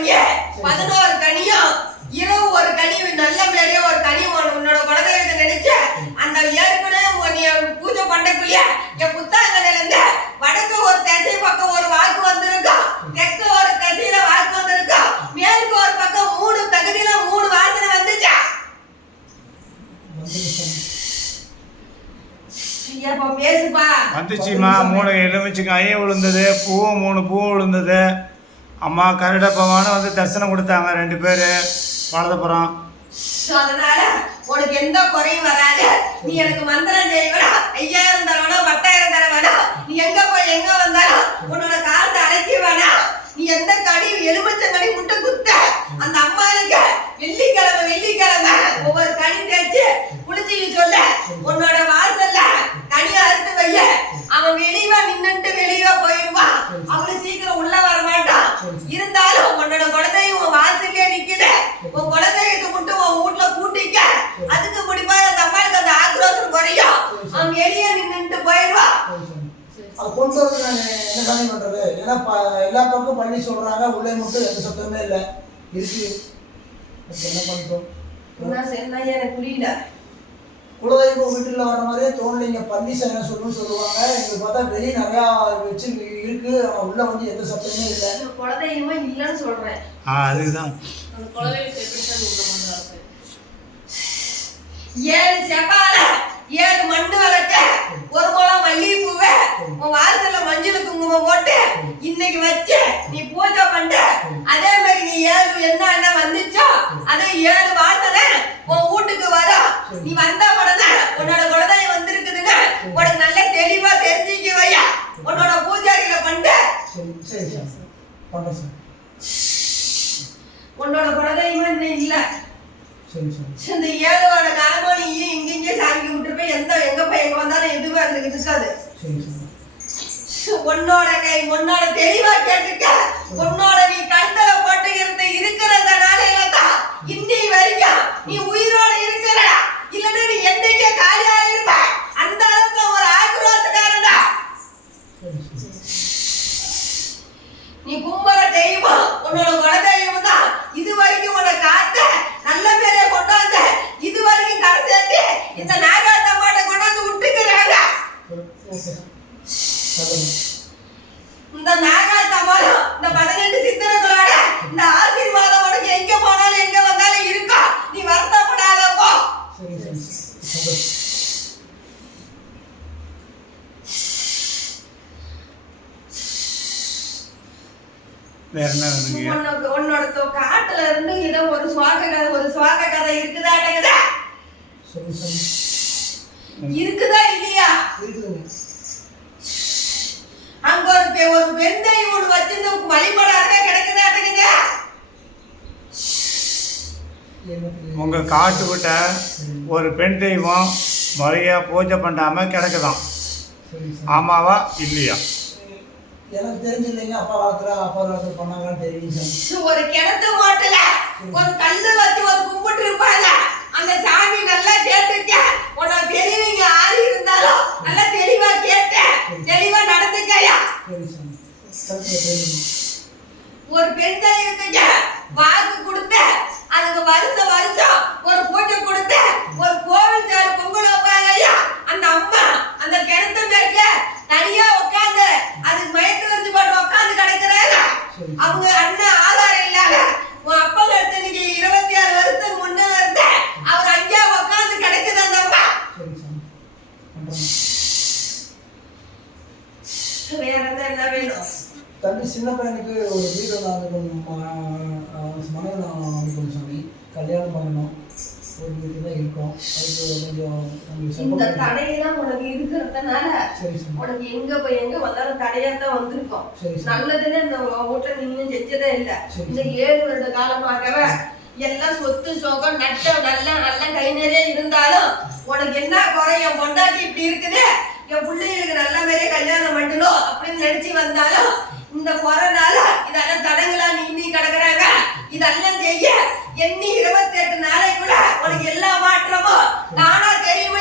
வாங்கி பதினோரு கனியும் இரவு ஒரு கனி நல்ல மாதிரியே ஒரு கனி உன்- உன்னோட குலதெய்வத்தை நினைச்சு அந்த ஏற்கனவே உன் நீ பூஜை பண்ணக்குள்ளே என் புத்தாங்கல இருந்து வடக்கு ஒரு திசை பக்கம் ஒரு வாக்கு வந்திருக்கும் தெற்கு ஒரு திசையில வாக்கு வந்திருக்கும் மேற்கு ஒரு பக்கம் மூணு தகுதியில மூணு வாசனை வந்துச்சா? ஏப்பா பேசுப்பா. வந்துச்சுமா மூணு எலுமிச்சங்காயும் விழுந்தது பூவும் மூணு பூவும் விழுந்தது. அம்மா கருட பவானும் வந்து தரிசனம் கொடுத்தாங்க ரெண்டு பேர். வலதுபுறம். அதனால உனக்கு எந்த குறையும் வராது. நீ எனக்கு மந்திரம் செய்வனா? ஐயாயிரம் தர பத்தாயிரம் தர நீ எங்க போய் எங்க வந்தாலும் உன்னோட காசை அடைக்க வேணாம் நீ எந்த கடி எலுமிச்சம் கடி முட்டை குத்த அந்த அம்மாளுக்கு வெள்ளிக்கிழமை வெள்ளிக்கிழமை ஒவ்வொரு கனி தேய்ச்சு குளிச்சு சொல்ல உன்னோட வாசல்ல கனி அறுத்து வைய அவன் வெளியே நின்னுட்டு வெளியே போயிடுவான் அவளுக்கு சீக்கிரம் உள்ள வர மாட்டான் இருந்தாலும் உன்னோட குழந்தையும் உன் வாசல்லே நிக்குது உன் குழந்தைகிட்ட மட்டும் உன் வீட்டுல கூட்டிக்க அதுக்கு முடிப்பா அந்த அம்மாளுக்கு அந்த ஆக்ரோஷம் குறையும். அவன் வெளியே நின்னுட்டு போயிடுவான் அது கொண்டு வந்து நான் என்ன சாமி பண்றது? ஏன்னா எல்லா பக்கம் பண்ணி சொல்றாங்க உள்ளே மட்டும் எந்த சத்தமே இல்லை. இருக்கு. என்ன என்ன சொன்னா எனக்கு புரியல. குலதெய்வம் வீட்டுல வர மாதிரியே தோணலைங்க சேனை சொல்லணும்னு சொல்லுவாங்க. எங்களுக்கு பார்த்தா வெளியே நிறையா வச்சு இருக்கு. உள்ள வந்து எந்த சத்தமே இல்லை. குழந்தையுமே இல்லைன்னு சொல்றேன். ஆ அதுதான் அந்த குலதெய்வத்தை எப்படி சார் உள்ள பண்றாரு ஏழு செப்பால ஏழு மண்டு வளர்க்க ஒரு குளம் மல்லிகைப்பூவை உன் வாசல்ல மஞ்சள் குங்குமம் போட்டு இன்னைக்கு வச்சு நீ பூஜை பண்ண அதே மாதிரி நீ ஏழு என்ன என்ன வந்துச்சோ அதே ஏழு வாசனை உன் வீட்டுக்கு வரும். நீ வந்த உடனே உன்னோட குலதெய்வம் வந்திருக்குதுன்னு உனக்கு நல்ல தெளிவா தெரிஞ்சுக்க வையா உன்னோட பூஜாரிகளை பண்ண உன்னோட குலதெய்வம் இன்னும் இல்லை. சரி சார். இந்த ஏழுவோட காலமா நீ இங்க இங்கே சாங்கி விட்டுருப்ப எந்த எங்க போய் எங்க வந்தாலும் எதுவுமே அதுக்கு இருக்காது உன்னோட கை உன்னோட தெளிவா கேட்டுக்க. உன்னோட நீ கண்தல போட்டு இருந்து இருக்கிறதுனால தான் இன்னி வரைக்கும் நீ உயிரோட இருக்கிற இல்லன்னா நீ என்னைக்கே காலியா இருப்ப. அந்த அளவுக்கு ஒரு சார் நீ கும்பல தெய்வம். உன்னோட குலதெய்வம் தான் இது வரைக்கும் உன்னை காத்த நல்ல பேரை கொண்டாந்து இது வரைக்கும் கரை இந்த நாகாத்தம்மாட்ட கொண்டாந்து விட்டுக்கிறாங்க. இந்த நாகாத்தம்மாளும் இந்த பதினெட்டு சித்தர்களோட இந்த ஆசீர்வாதம் உனக்கு எங்க போனாலும் எங்க வந்தாலும் இருக்கும் நீ வருத்தப்படாத போ. வேற என்ன வேணுங்க? உன்னோட காட்டுல இருந்து ஏதோ ஒரு சுவாக கதை ஒரு சுவாக கதை இருக்குதா இருக்குதா இல்லையா? அங்க ஒரு பெ- ஒரு பெண் தெய்வம் ஒண்ணு வச்சிருந்து வழிபடாதவே கிடக்குதா அடங்குதா எனக்கு உங்கள் காட்டுக்கிட்ட ஒரு பெண் தெய்வம் முறையாக பூஜை பண்ணாமல் கிடக்குதாம் சரி சார் ஆமாவா இல்லையா? எனக்கு தெரிஞ்சு இல்லைங்க அப்பா வளர்க்குறா அப்பா வளர்க்குற பண்ணாங்கன்னு தெரியும் ஒரு கிணத்து மாட்டுல ஒரு கல்லு வச்சு ஒரு கும்பிட்டு இருப்பாங்க. அந்த சாமி நல்லா கேட்டுக்க உன்னை பெரியவங்க ஆறி இருந்தாலும் நல்லா தெளிவா கேட்ட தெளிவா நடந்துக்கயா சரி சார் கருத்து தெரியும் ஒரு பெண் தெய்வத்துக்கு வாக்கு கொடுத்த அதுக்கு வருஷம் வருஷம் ஒரு பூஜை கொடுத்த ஒரு கோவில் சார் பொங்கல் வைப்பாங்க ஐயா அந்த அம்மா அந்த கிணத்து மேற்க தனியா உட்காந்து அதுக்கு மயக்க வச்சு போட்டு உட்காந்து கிடக்குறாங்க அவங்க அண்ணன் ஆதாரம் இல்லாத உன் அப்பா எடுத்து இன்னைக்கு இருபத்தி ஆறு வருஷத்துக்கு முன்ன இருந்த அவர் அங்கேயா உட்காந்து கிடக்குது அந்த அம்மா வேற என்ன வேணும். தம்பி சின்ன பையனுக்கு ஒரு வீடு நான் கொஞ்சம் மனைவி நான் அமைக்கணும் சாமி. கல்யாணம் பண்ணணும். இந்த. தடையெல்லாம் உனக்கு இருக்கிறதுனால உனக்கு எங்க போய் எங்க வந்தாலும் தடையா தான் வந்திருக்கோம். நல்லதுன்னு இந்த வீட்டுல நின்னு செஞ்சதே இல்ல. சரி. இந்த ஏழு வருட காலமாகவே எல்லாம் சொத்து சோகம் நட்ட நல்ல நல்ல கை நிறைய இருந்தாலும் உனக்கு என்ன குறை? என் பொண்டாட்டி இப்படி இருக்குது. என் பிள்ளைகளுக்கு நல்ல மாதிரியே கல்யாணம் பண்ணணும் அப்படின்னு நினைச்சு வந்தாலும் இந்த குறைனால இதெல்லாம் தடங்களா நீ கிடக்குறாங்க. இதெல்லாம் செய்ய எண்ணி இருபத்தி எட்டு நாளைக்குள்ள உனக்கு எல்லா மாற்றமும். நானா தெரியும்?